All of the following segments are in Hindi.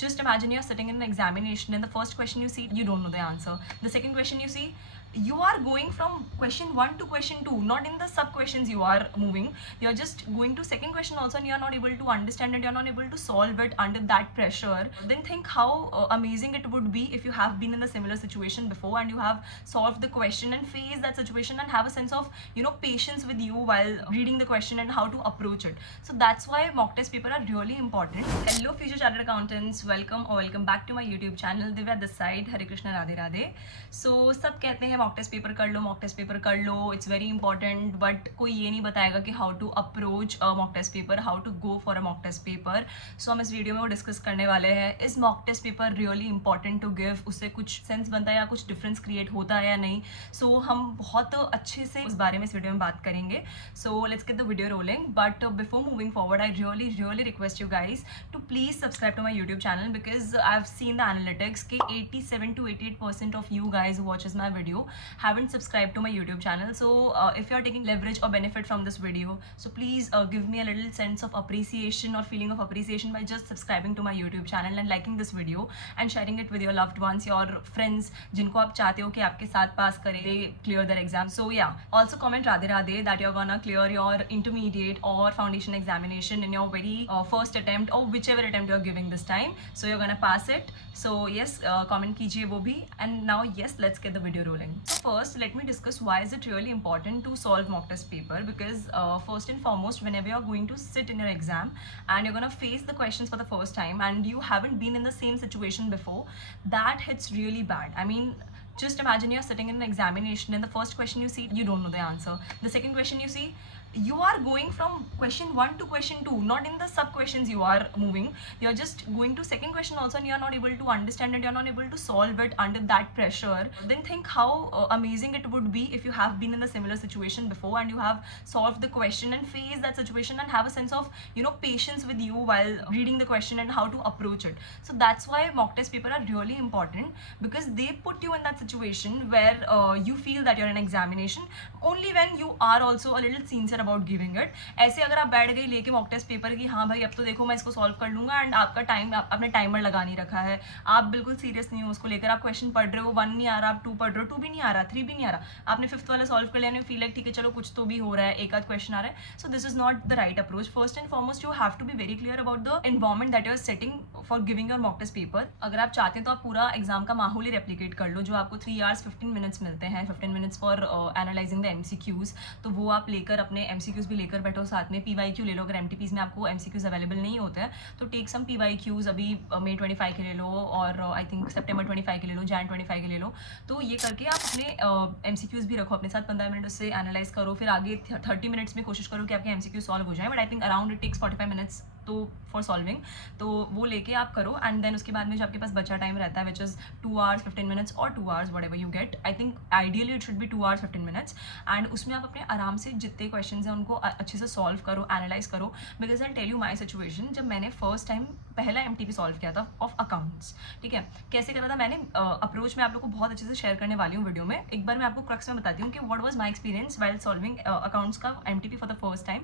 Just imagine you're sitting in an examination and the first question you see, you don't know the answer. The second question you see, you are going from question 1 to question 2, not in the sub questions you are moving. You're just going to second question also and you're not able to understand it, you're not able to solve it under that pressure. Then think how amazing it would be if you have been in a similar situation before and you have solved the question and faced that situation and have a sense of patience with you while reading the question and how to approach it. So that's why mock test paper are really important. Hello future chartered accountants, welcome back to my YouTube channel. Divya this side, Hare Krishna, Radhe Radhe. So सब कहते हैं मॉक टेस्ट पेपर कर लो, इट्स वेरी इंपॉर्टेंट, बट कोई ये नहीं बताएगा कि how to approach mock test paper, how to go for a mock test paper. So हम इस वीडियो में वो डिस्कस करने वाले हैं. Is mock test paper really important to give? उससे कुछ सेंस बनता है या कुछ डिफरेंस क्रिएट होता है या नहीं? सो हम बहुत अच्छे से उस बारे में इस वीडियो में बात करेंगे. So let's get the video rolling. But before moving forward, I really request you guys to please subscribe to my YouTube channel, because I have seen the analytics के 87 to 88% of you guys who watches my video haven't subscribed to my YouTube channel. So if you are taking leverage or benefit from this video, so please give me a little sense of appreciation or feeling of appreciation by just subscribing to my YouTube channel and liking this video and sharing it with your loved ones, your friends जिनको आप चाहते हो कि आपके साथ पास करें, they clear their exam. So yeah, also comment Radhe Radhe that you're gonna clear your intermediate or foundation examination in your very first attempt or whichever attempt you're giving this time. So you're gonna pass it. So yes, comment कीजिए वो भी. And now yes, let's get the video rolling. So first, let me discuss why is it really important to solve mock test paper, because first and foremost, whenever you're going to sit in your exam and you're gonna face the questions for the first time and you haven't been in the same situation before, that hits really bad. I mean, just imagine you're sitting in an examination and the first question you see, you don't know the answer. The second question you see, you are going from question 1 to question 2, not in the sub questions you are moving. You're just going to second question also and you're not able to understand it, you're not able to solve it under that pressure. Then think how amazing it would be if you have been in a similar situation before and you have solved the question and faced that situation and have a sense of patience with you while reading the question and how to approach it. So that's why mock test paper are really important, because they put you in that situation where you feel that you're in examination only when you are also a little sincere about giving it. ऐसे अगर आप बैठ गई लेके मॉक टेस्ट पेपर की, हाँ भाई अब तो देखो मैं इसको सॉल्व कर लूंगा, एंड आपका टाइम आपने टाइमर लगा नहीं रखा है, आप बिल्कुल सीरियस नहीं हो उसको लेकर, आप क्वेश्चन पढ़ रहे हो, 1 नहीं आ रहा, आप 2 पढ़ रहे हो, 2 भी नहीं आ रहा, 3 भी नहीं आ रहा, आपने 5th वाला सॉल्व कर लिया, फील लाइक ठीक है चलो कुछ तो भी हो रहा है, एक आध क्वेश्चन आ रहा है. So this is not the right approach. First and foremost you have to be very clear about the environment that you are setting for giving your mock test paper. अगर आप चाहते हैं तो आप पूरा एग्जाम का माहौल ही रेप्लिकेट कर लो. जो आपको 3 hours 15 minutes मिलते हैं, 15 minutes for analysing the MCQs, तो वो आप लेकर अपने MCQs भी लेकर बैठो, साथ में PYQ ले लो. अगर MTPs में आपको MCQs अवेलेबल नहीं होते हैं तो टेक सम PYQs अभी May 25 के ले लो, और आई थिंक September 25 के ले लो, Jan 25 के ले लो. तो ये करके आप अपने MCQs भी रखो अपने साथ, 15 मिनट उससे एनालाइज करो, फिर आगे 30 मिनट्स में कोशिश करो कि आपके MCQ सॉल्व हो जाए. But I think around it takes 45 minutes तो फॉर सॉल्विंग, तो वो लेके आप करो. एंड देन उसके बाद में जो आपके पास बचा टाइम रहता है विच इज़ 2 hours 15 minutes और 2 hours whatever you get, I think ideally it should be 2 hours 15 minutes. And उसमें आप अपने आराम से जितने क्वेश्चन हैं उनको अच्छे से सॉल्व करो, एनालाइज करो. Because I tell you my situation, जब मैंने फर्स्ट टाइम पहला MTP सॉल्व किया था ऑफ अकाउंट्स, ठीक है, कैसे करा था मैंने अप्रोच में आप लोग को बहुत अच्छे से शेयर करने वाली हूँ वीडियो में. एक बार मैं आपको क्रक्स में बताती हूँ कि what was my experience while solving accounts का MTP for the first time.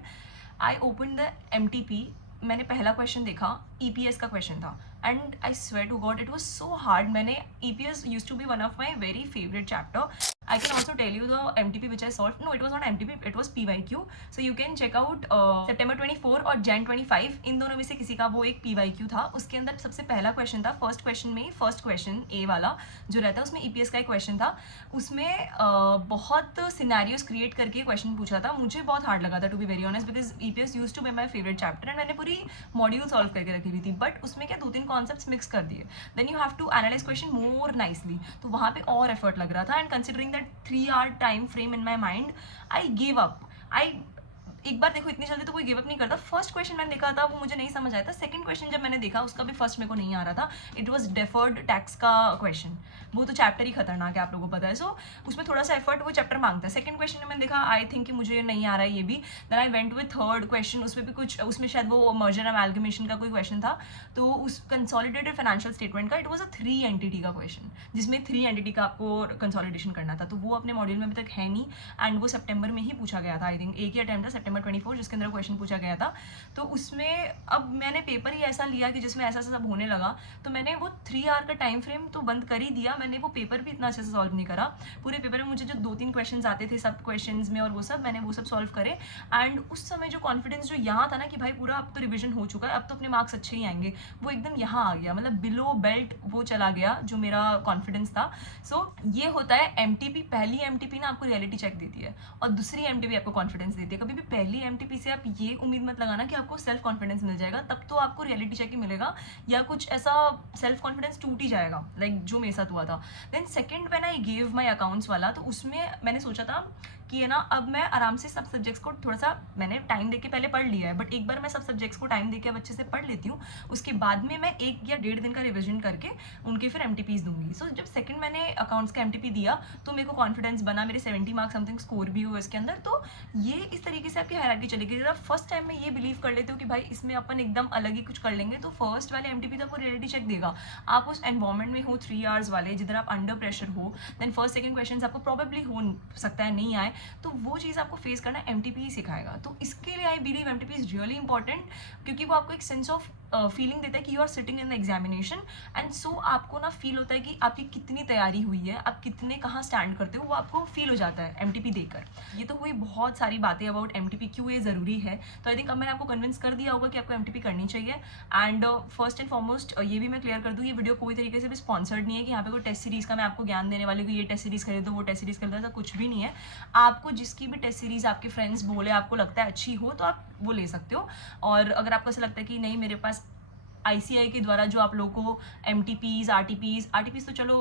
I open the MTP, मैंने पहला क्वेश्चन देखा, EPS का क्वेश्चन था, and I swear to god it was so hard. मैंने EPS used to be one of my very favourite chapter. I can also tell you the MTP which I solved. No, it was not MTP, it was PYQ. So you can check out September 24 और Jan 25, इन दोनों में से किसी का वो एक PYQ था. उसके अंदर सबसे पहला क्वेश्चन था, फर्स्ट क्वेश्चन में, फर्स्ट क्वेश्चन A वाला जो रहता है उसमें EPS का एक क्वेश्चन था. उसमें बहुत सिनेरियोज क्रिएट करके क्वेश्चन पूछा था. मुझे बहुत हार्ड लगा था to be very honest, because EPS used to be my favourite chapter and मैंने पूरी मॉड्यूल सॉल्व करके रखी हुई थी. बट उसमें क्या 2-3 कॉन्सेप्ट्स मिक्स कर दिए. Then you have to analyze question more nicely. तो वहाँ पे और एफर्ट लग रहा था. And considering that 3 hour time frame in my mind, I give up. एक बार देखो इतनी जल्दी तो कोई गिव अप नहीं करता. फर्स्ट क्वेश्चन मैंने देखा था वो मुझे नहीं समझ आया था. सेकंड क्वेश्चन जब मैंने देखा उसका भी फर्स्ट मेरे को नहीं आ रहा था. इट वाज डेफर्ड टैक्स का क्वेश्चन. वो तो चैप्टर ही खतरनाक है, आप लोगों को पता है. सो उसमें थोड़ा सा एफर्ट वो चैप्टर मांगता है. सेकंड क्वेश्चन में मैंने देखा आई थिंक कि मुझे नहीं आ रहा है ये भी. Then I went with third question. उसमें भी कुछ, उसमें शायद वो मर्जर अमैल्गमेशन का कोई क्वेश्चन था. तो उस कंसोलिडेटेड फाइनेंशियल स्टेटमेंट का, इट वाज अ 3 एंटिटी का क्वेश्चन, जिसमें 3 एंटिटी का आपको कंसोलिडेशन करना था. तो वो अपने मॉड्यूल में अभी तक है नहीं, एंड वो सितंबर में ही पूछा गया था. आई थिंक एक ही अटेम्प्ट था, सितंबर सितंबर 24 जिसके अंदर क्वेश्चन पूछा गया था। तो उसमें अब मैंने पेपर ही ऐसा लिया कि जिसमें ऐसा सब होने लगा, तो मैंने वो 3 आवर का टाइम फ्रेम तो बंद कर ही दिया, मैंने वो पेपर भी इतना अच्छे से सॉल्व नहीं करा। पूरे पेपर में मुझे जो 2-3 क्वेश्चन आते थे सब क्वेश्चन में और वो सब मैंने वो सब सॉल्व करे। एंड उस समय जो कॉन्फिडेंस जो यहाँ था ना कि भाई पूरा अब तो रिविजन हो चुका है, अब तो अपने मार्क्स अच्छे ही आएंगे, वो एकदम यहाँ आ गया, मतलब बिलो बेल्ट वो चला गया जो मेरा कॉन्फिडेंस था। सो ये होता है एमटीपी। पहली एमटीपी ना आपको रियलिटी चेक देती है और दूसरी एमटीपी आपको कॉन्फिडेंस देती है। कभी भी पहली एमटीपी से आप ये उम्मीद मत लगाना कि आपको सेल्फ कॉन्फिडेंस मिल जाएगा, तब तो आपको रियलिटी चेक ही मिलेगा या कुछ ऐसा सेल्फ कॉन्फिडेंस टूट ही जाएगा, लाइक जो मेरे साथ हुआ था। Then second when I gave my accounts वाला, तो उसमें मैंने सोचा था कि है ना अब मैं आराम से सब सब्जेक्ट्स को थोड़ा सा मैंने टाइम देके पहले पढ़ लिया है, बट एक बार मैं सब सब्जेक्ट्स को टाइम देके अब अच्छे से पढ़ लेती हूँ, उसके बाद में मैं 1 या 1.5 दिन का रिविजन करके उनके फिर एमटीपीज दूंगी। सो जब सेकंड मैंने अकाउंट्स का एमटीपी दिया तो मेरे को कॉन्फिडेंस बना, मेरे 70 मार्क्स समथिंग स्कोर भी हुआ इसके अंदर। तो ये इस तरीके से आपकी हायरार्की चलेगी। अगर आप फर्स्ट टाइम में ये बिलीव कर लेते हो कि भाई इसमें अपन एकदम अलग ही कुछ कर लेंगे, तो फर्स्ट वाले एमटीपी तो आपको रियलिटी चेक देगा। आप उस एनवायरमेंट में हो 3 आवर्स वाले जिधर आप अंडर प्रेशर हो, देन फर्स्ट सेकंड क्वेश्चन आपको प्रॉबेबली हो सकता है नहीं आए, तो वो चीज़ आपको फेस करना एमटीपी ही सिखाएगा। तो इसके लिए I believe MTP is really important, क्योंकि वो आपको एक सेंस ऑफ फीलिंग देता है कि you are sitting in the examination and so आपको ना फील होता है कि आपकी कितनी तैयारी हुई है, आप कितने कहाँ स्टैंड करते हो, वो आपको फील हो जाता है एमटीपी देकर। ये तो हुई बहुत सारी बातें अबाउट एमटीपी, क्यों ये ज़रूरी है। तो आई थिंक अब मैंने आपको कन्विंस कर दिया होगा कि आपको एमटीपी करनी चाहिए। एंड फर्स्ट एंड फॉरमोस्ट ये भी मैं क्लियर कर दूँ, ये वीडियो कोई तरीके से भी स्पॉन्सर्ड नहीं है कि यहाँ पे कोई टेस्ट सीरीज़ का मैं आपको ज्ञान देने वाली हूँ कि ये टेस्ट सीरीज़ खरीदो वो टेस्ट सीरीज़ खरीदो, ऐसा कुछ भी नहीं है। आपको जिसकी भी टेस्ट सीरीज़ आपके फ्रेंड्स बोले आपको लगता है अच्छी हो तो आप वो ले सकते हो। और अगर आपको ऐसा लगता है कि नहीं मेरे पास ICI के द्वारा जो आप लोगों को MTPs, RTPs तो चलो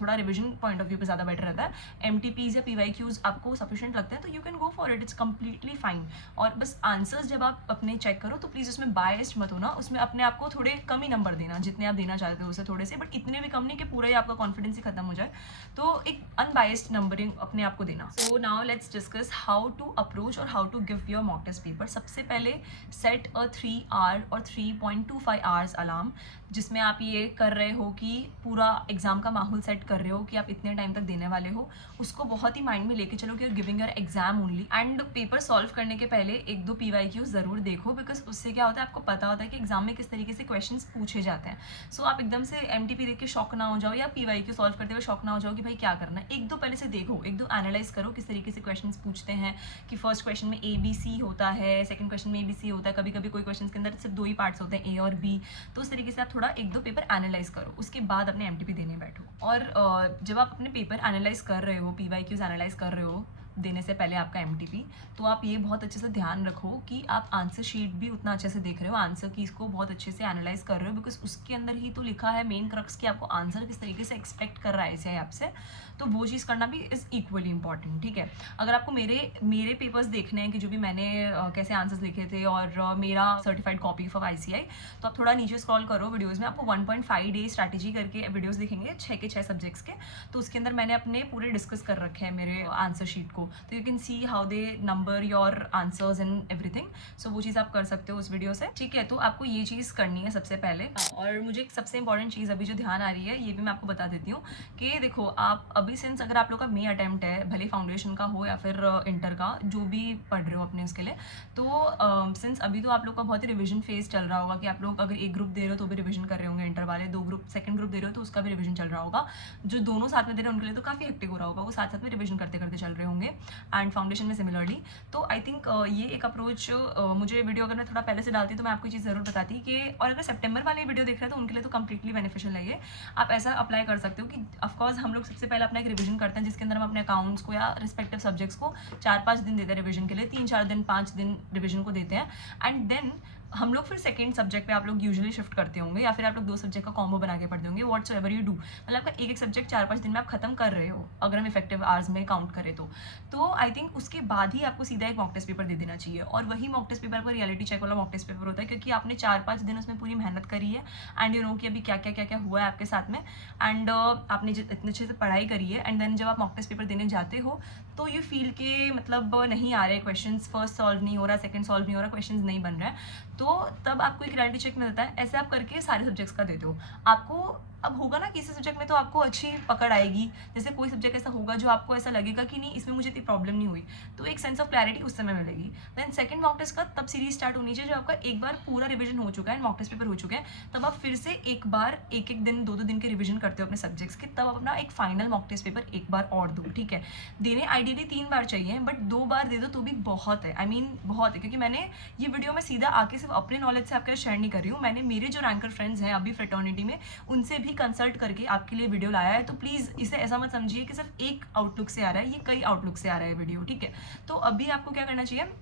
थोड़ा रिविजन पॉइंट ऑफ व्यू पे ज़्यादा बेटर रहता है, MTPs या PYQs आपको सफिशिएंट लगते हैं तो you can go for it, it's completely fine. और बस आंसर्स जब आप अपने चेक करो तो प्लीज़ उसमें बायस्ड मत होना, उसमें अपने आप को थोड़े कम ही नंबर देना, जितने आप देना चाहते हो उससे थोड़े से, बट इतने भी कम नहीं कि पूरा ही आपका कॉन्फिडेंस ही खत्म हो जाए। तो एक अनबायस्ड नंबरिंग अपने आप को देना। So now let's discuss how to approach और how to give your mock test paper. सबसे पहले सेट अ 3 आवर और 3.25 आवर्स अलार्म, जिसमें आप ये कर रहे हो कि पूरा एग्जाम का माहौल सेट कर रहे हो कि आप इतने टाइम तक देने वाले हो, उसको बहुत ही माइंड में लेके चलो कि giving your exam only. And paper solve करने के पहले 1-2 PYQ ज़रूर देखो, बिकॉज उससे क्या होता है आपको पता होता है कि एग्जाम में किस तरीके से क्वेश्चंस पूछे जाते हैं। सो आप एकदम से MTP देख के शॉक ना हो जाओ या PYQ सॉल्व करते हुए शॉक ना हो जाओ कि भाई क्या करना है। 1-2 पहले से देखो, 1-2 एनालाइज करो किस तरीके से क्वेश्चंस पूछते हैं, कि फर्स्ट क्वेश्चन में ABC होता है, सेकंड क्वेश्चन में ABC होता है, कभी कभी कोई क्वेश्चन के अंदर सिर्फ 2 ही पार्ट्स होते हैं A और B। तो उस तरीके से आप थोड़ा 1-2 पेपर एनालाइज करो, उसके बाद अपने MTP देने बैठो। और जब आप अपने पेपर एनालाइज कर रहे हो, PYQs एनालाइज कर रहे हो देने से पहले आपका MTP, तो आप ये बहुत अच्छे से ध्यान रखो कि आप आंसर शीट भी उतना अच्छे से देख रहे हो, आंसर की इसको बहुत अच्छे से एनालाइज कर रहे हो, बिकॉज उसके अंदर ही तो लिखा है मेन क्रक्स कि आपको आंसर किस तरीके से एक्सपेक्ट कर रहा है ICI आपसे। तो वो चीज़ करना भी इज़ इक्वली इंपॉर्टेंट, ठीक है। अगर आपको मेरे पेपर्स देखने हैं कि जो भी मैंने कैसे आंसर्स लिखे थे और मेरा सर्टिफाइड कॉपी फॉर ICI, तो आप थोड़ा नीचे स्क्रॉल करो वीडियोज़ में, आपको 1.5 डे स्ट्रैटेजी करके वीडियोज़ दिखेंगे 6 के 6 सब्जेक्ट्स के। तो उसके अंदर मैंने अपने पूरे डिस्कस कर रखे हैं मेरे आंसर शीट को, तो you can see how they number your answers and everything. So वो चीज़ आप कर सकते हो उस वीडियो से, ठीक है। तो आपको ये चीज़ करनी है सबसे पहले। और मुझे एक सबसे इंपॉर्टेंट चीज़ अभी जो ध्यान आ रही है ये भी मैं आपको बता देती हूँ कि देखो आप अभी सिंस अगर आप लोग का मे अटेम्प्ट है, भले फाउंडेशन का हो या फिर इंटर का, जो भी पढ़ रहे हो अपने उसके लिए, तो सिंस अभी तो आप लोग का बहुत ही रिविजन फेज चल रहा होगा कि आप लोग अगर एक ग्रुप दे रहे हो तो भी रिविजन कर रहे होंगे इंटर वाले, 2 ग्रुप सेकंड ग्रुप दे रहे हो तो उसका भी रिविजन चल रहा होगा, जो दोनों साथ में दे रहे हैं उनके लिए तो काफ़ी हेक्टिक हो रहा होगा, वो साथ साथ में रिविजन करते करते चल रहे होंगे एंड फाउंडेशन में सिमिलरली। तो आई थिंक ये एक अप्रोच मुझे वीडियो अगर मैं थोड़ा पहले से डालती तो मैं आपको ये चीज़ ज़रूर बताती कि, और अगर सितंबर वाले वीडियो देख रहे हैं तो उनके लिए तो कंप्लीटली बेनिफिशियल है ये। आप ऐसा अप्लाई कर सकते हो कि ऑफकोर्स हम लोग सबसे पहले अपना एक रिविजन करते हैं जिसके अंदर हम अपने अकाउंट्स को या रिस्पेक्टिव सब्जेक्ट्स को 4-5 दिन देते हैं रिविजन के लिए, 3-4 दिन 5 दिन रिविजन को देते हैं। एंड देन हम लोग फिर सेकंड सब्जेक्ट पे आप लोग यूजुअली शिफ्ट करते होंगे या फिर आप लोग 2 सब्जेक्ट का कॉम्बो बना के पढ़ते होंगे, व्हाट्स एवर यू डू। मतलब आपका एक सब्जेक्ट 4-5 दिन में आप खत्म कर रहे हो अगर हम इफेक्टिव आवर्स में काउंट करें तो आई थिंक उसके बाद ही आपको सीधा एक मॉक टेस्ट पेपर दे देना चाहिए। और वही मॉक टेस्ट पेपर पर रियलिटी चेक वाला मॉक टेस्ट पेपर होता है, क्योंकि आपने 4-5 दिन उसमें पूरी मेहनत करी है एंड यू नो कि अभी क्या क्या हुआ है आपके साथ में, एंड आपने इतने अच्छे से पढ़ाई करी है, एंड देन जब आप मॉक टेस्ट पेपर देने जाते हो तो यू फील के मतलब नहीं आ रहे क्वेश्चन, फर्स्ट सॉल्व नहीं हो रहा, सेकंड सॉल्व नहीं हो रहा, क्वेश्चन नहीं बन रहा है, तो तब आपको एक रियलिटी चेक मिलता है। ऐसे आप करके सारे सब्जेक्ट्स का देते हो। आपको अब होगा ना किसी सब्जेक्ट में तो आपको अच्छी पकड़ आएगी, जैसे कोई सब्जेक्ट ऐसा होगा जो आपको ऐसा लगेगा कि नहीं इसमें मुझे इतनी प्रॉब्लम नहीं हुई, तो एक सेंस ऑफ क्लैरिटी उस समय मिलेगी। देन सेकंड मॉक टेस्ट का तब सीरीज स्टार्ट होनी चाहिए जब आपका एक बार पूरा रिवीजन हो चुका है, मॉक टेस्ट पेपर हो चुके हैं, तब आप फिर से एक बार एक एक दिन 2-2 दिन के रिवीजन करते हो अपने सब्जेक्ट्स के, तब अपना एक फाइनल मॉक टेस्ट पेपर एक बार और दो, ठीक है। देने आइडियली 3 बार चाहिए, बट 2 बार दे दो तो भी बहुत है, आई मीन बहुत है, क्योंकि मैंने ये वीडियो में सीधा आके सिर्फ अपने नॉलेज से आपके शेयर नहीं कर रही हूँ, मैंने मेरे जो रैंकर फ्रेंड्स हैं अभी फ्रेटर्निटी में उनसे भी कंसल्ट करके आपके लिए वीडियो लाया है। तो प्लीज़ इसे ऐसा मत समझिए कि सिर्फ एक आउटलुक से आ रहा है, ये कई आउटलुक से आ रहा है वीडियो, ठीक है। तो अभी आपको क्या करना चाहिए,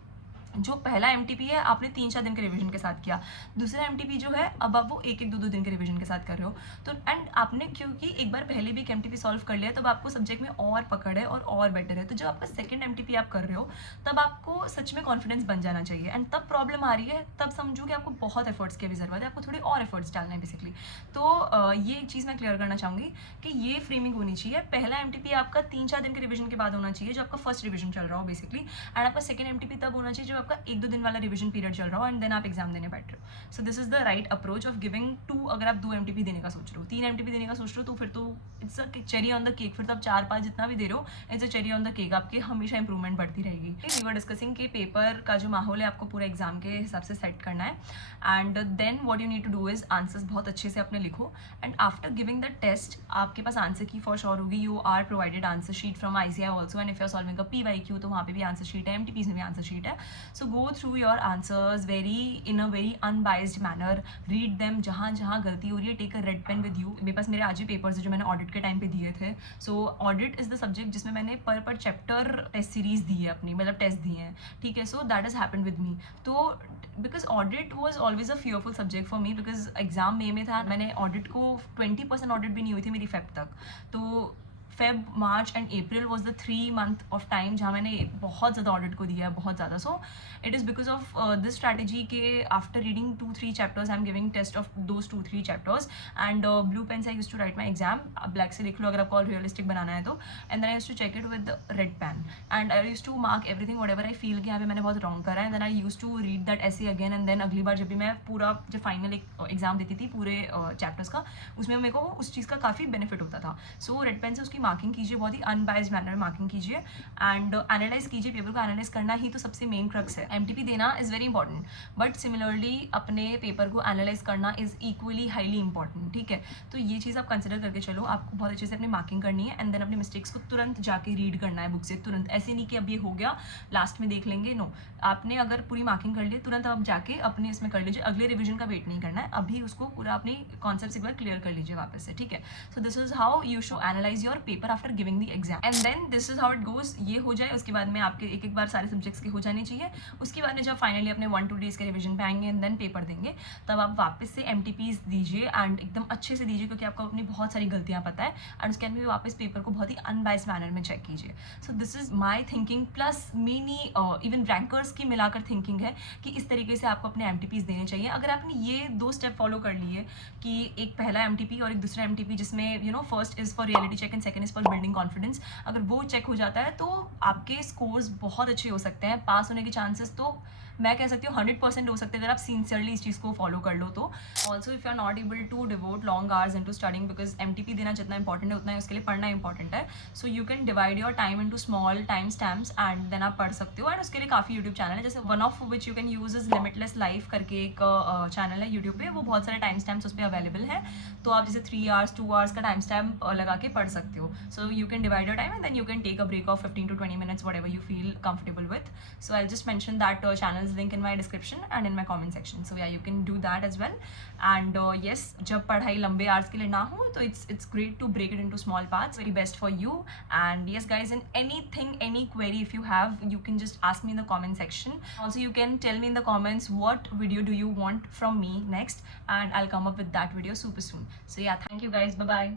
जो पहला एमटीपी है आपने 3-4 दिन के रिवीजन के साथ किया, दूसरा एमटीपी जो है अब आप वो 1-1 2-2 दिन के रिवीजन के साथ कर रहे हो। तो एंड आपने क्योंकि एक बार पहले भी एक एमटीपी सॉल्व कर लिया, तब आपको सब्जेक्ट में और पकड़ है और बेटर है। तो जब आपका सेकंड एमटीपी आप कर रहे हो तब आपको सच में कॉन्फिडेंस बन जाना चाहिए, एंड तब प्रॉब्लम आ रही है तब समझो कि आपको बहुत एफर्ट्स की भी ज़रूरत है, आपको थोड़े और एफर्ट्स डालना है बेसिकली। तो ये एक चीज़ मैं क्लियर करना चाहूँगी कि ये फ्रेमिंग होनी चाहिए, पहला एमटीपी आपका 3-4 दिन के रिवीजन के बाद होना चाहिए जो आपका फर्स्ट रिवीजन चल रहा हो बेसिकली, एंड आपका सेकंड एमटीपी तब होना चाहिए जब आपका 1-2 दिन वाला रिवीजन पीरियड चल रहा हो एंड देन आप एग्जाम देने बैठ रहे हो। सो this is the right approach of giving 2। अगर आप 2 एमटीपी देने का सोच रहे हो, 3 एमटीपी देने का सोच रहे हो, तो फिर तो it's a cherry on the cake, फिर तो आप 4-5 जितना भी दे रहे हो it's a cherry on the cake, आपकी हमेशा इंप्रूवमेंट बढ़ती रहेगी। वी वर डिस्कसिंग कि पेपर का जो माहौल है आपको पूरा एग्जाम के हिसाब से सेट करना है, and then what you need to do is answers बहुत अच्छे से अपने लिखो, and after giving the test आपके पास आंसर की फॉर श्योर होगी, you are provided answer sheet from ICI also, and if you are solving a PYQ तो वहाँ पे भी आंसर शीट है, एमटीपीज में भी आंसर शीट है। So go through your answers in a very unbiased manner, read them, जहाँ जहाँ गलती हो रही है take a red pen with you. मेरे पास मेरे आज ही पेपर्स है जो मैंने ऑडिट के टाइम पे दिए थे। सो ऑडिट इज द सब्जेक्ट जिसमें मैंने पर चैप्टर टेस्ट सीरीज दी है अपनी, मतलब टेस्ट दिए हैं, ठीक है। So that is happened with me. तो because audit was always a fearful subject for me, because exam में था, मैंने ऑडिट को 20% ऑडिट भी नहीं हुई थी मेरी फेब तक। तो Feb, March and April was the 3 month of time जहाँ मैंने बहुत ज़्यादा ऑडिट को दिया है, बहुत ज़्यादा। So it is because of this strategy के after reading 2-3 chapters I am giving test of those 2-3 chapters, and blue pen से I use to write my exam, black से लिख लो अगर आपको और रियलिस्टिक बनाना है तो, and then I use to check it with red pen, and I use to mark everything whatever I feel कि यहाँ पे मैंने बहुत रॉन्ग करा है, and then I use to read that ऐसे अगेन, एंड देन अगली बार जब भी मैं पूरा जब फाइनल एक एग्जाम देती थी पूरे चैप्टर्स का, उसमें मेरे को उस चीज़ का काफ़ी बेनिफिट होता था। सो रेड पेन से उसकी मार्किंग कीजिए, बहुत ही अनबाइज्ड मैनर में मार्किंग कीजिए, एंड एनालाइज कीजिए, पेपर को एनालाइज करना ही तो सबसे मेन क्रक्स है। एमटीपी देना is very important, but similarly अपने पेपर को एनालाइज करना इज़ इक्वली हाईली इंपॉर्टेंट, ठीक है। तो ये चीज़ आप कंसिडर करके चलो, आपको बहुत अच्छे से अपनी मार्किंग करनी है, एंड देन अपने मिस्टेक्स को तुरंत जाके रीड करना है बुक से, तुरंत। ऐसे नहीं कि अब ये हो गया लास्ट में देख लेंगे, नो। आपने अगर पूरी मार्किंग कर ली तुरंत आप जाके अपने इसमें कर लीजिए, अगले रिविजन का वेट नहीं करना है, अभी उसको पूरा अपनी कॉन्सेप्ट एक बार क्लियर कर लीजिए वापस से, ठीक है। So this is how you show analyze your paper after giving the exam, and then this is how it goes. ये हो जाए उसके बाद में आपके एक बार सारे सब्जेक्ट्स के हो जाने चाहिए, उसके बाद में जब फाइनली अपने 1-2 डेज के रिवीजन पे आएंगे एंड देन पेपर देंगे, तब आप वापस से एमटीपीज दीजिए, एंड एकदम अच्छे से दीजिए, क्योंकि आपको अपनी बहुत सारी गलतियाँ पता है, एंड उसके बाद में वापस पेपर को बहुत ही अनबाइस्ड मैनर में चेक कीजिए। सो this is my thinking, plus many even rankers की मिलाकर थिंकिंग है कि इस तरीके से आपको अपने एमटीपीज देने चाहिए। अगर आपने ये 2 स्टेप फॉलो कर लिए कि एक पहला एमटीपी और एक दूसरा एमटीपी, जिसमें you know first is for reality check and second is for building confidence, अगर वो चेक हो जाता है तो आपके स्कोर्स बहुत अच्छे हो सकते हैं, पास होने के चांसेस तो मैं कह सकती हूँ 100% हो सकते हैं अगर आप सिंसियरली इस चीज़ को फॉलो कर लो तो। Also if you are not able to devote long hours into studying, because MTP देना जितना इंपॉर्टेंट है उतना ही उसके लिए पढ़ना इंपॉर्टेंट है। So you can divide your time into small time stamps, and then आप पढ़ सकते हो, एंड उसके लिए काफ़ी यूट्यूब चैनल है, जैसे one of which you can use is limitless life करके एक चैनल है यूट्यूब पे, वो बहुत सारे टाइम स्टैम्प्स उस पर अवेलेबल है, तो आप जैसे 3 आवर्स 2 आवर्स का टाइम स्टैम्प लगा के पढ़ सकते हो। So you can divide your time and then you can take a break of 15 to 20 minutes, whatever you feel comfortable with. So I'll just mention that channel's link in my description and in my comment section. So yeah, you can do that as well. And yes, जब पढ़ाई लंबे आवर्स के लिए ना हो तो it's great to break it into small parts. Very best for you. And yes guys, in anything, any query if you have, you can just ask me in the comment section. Also you can tell me in the comments what video do you want from me next, and I'll come up with that video super soon. So yeah, thank you guys, bye bye.